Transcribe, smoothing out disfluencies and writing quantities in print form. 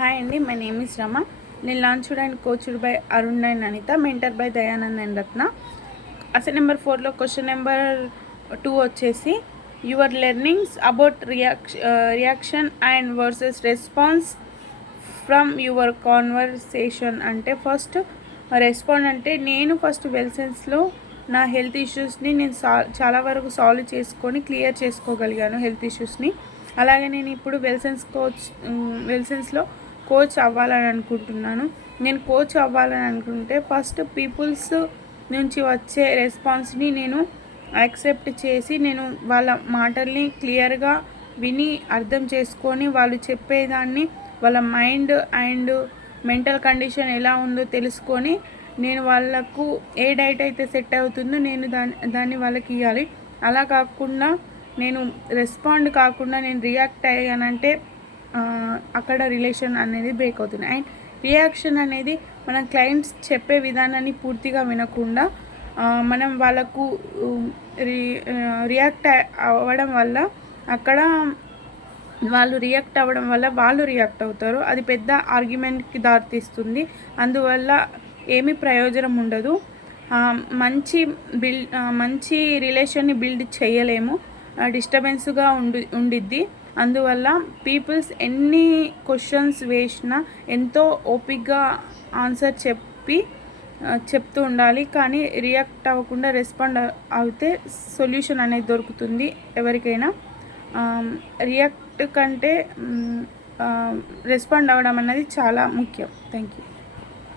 Hi అండి, my name is Rama. నేను launched and coached by Arun and Anitha, mentor by Dayanand and Ratna. అసలు number 4లో question number 2 వచ్చేసి your learnings about reaction and versus response from your conversation. అంటే first respond అంటే నేను first వెల్సెన్స్లో నా health ఇష్యూస్ని నేను చాలా వరకు సాల్వ్ చేసుకొని క్లియర్ చేసుకోగలిగాను హెల్త్ ఇష్యూస్ని. అలాగే నేను ఇప్పుడు వెల్సెన్స్లో కోచ్ అవ్వాలని అనుకుంటున్నాను. నేను కోచ్ అవ్వాలని అనుకుంటే ఫస్ట్ పీపుల్స్ నుంచి వచ్చే రెస్పాన్స్ని నేను యాక్సెప్ట్ చేసి నేను వాళ్ళ మాటల్ని క్లియర్గా విని అర్థం చేసుకొని వాళ్ళు చెప్పేదాన్ని వాళ్ళ మైండ్ అండ్ మెంటల్ కండిషన్ ఎలా ఉందో తెలుసుకొని నేను వాళ్ళకు ఏ డైట్ అయితే సెట్ అవుతుందో నేను దాన్ని వాళ్ళకి ఇవ్వాలి. అలా కాకుండా నేను రెస్పాండ్ కాకుండా నేను రియాక్ట్ అయ్యానంటే అక్కడ రిలేషన్ అనేది బ్రేక్ అవుతుంది. అండ్ రియాక్షన్ అనేది మన క్లయింట్స్ చెప్పే విధానాన్ని పూర్తిగా వినకుండా మనం వాళ్ళకు రియాక్ట్ అవ్వడం వల్ల అక్కడ వాళ్ళు రియాక్ట్ అవుతారు. అది పెద్ద ఆర్గ్యుమెంట్కి దారితీస్తుంది. అందువల్ల ఏమీ ప్రయోజనం ఉండదు. మంచి రిలేషన్ని బిల్డ్ చేయలేము, డిస్టర్బెన్స్గా ఉండిద్ది. అందువల్ల పీపుల్స్ ఎన్ని క్వశ్చన్స్ వేసినా ఎంతో ఓపిక్గా ఆన్సర్ చెప్తూ ఉండాలి. కానీ రియాక్ట్ అవ్వకుండా రెస్పాండ్ అయితే సొల్యూషన్ అనేది దొరుకుతుంది ఎవరికైనా. రియాక్ట్ కంటే రెస్పాండ్ అవ్వడం అనేది చాలా ముఖ్యం. Thank you.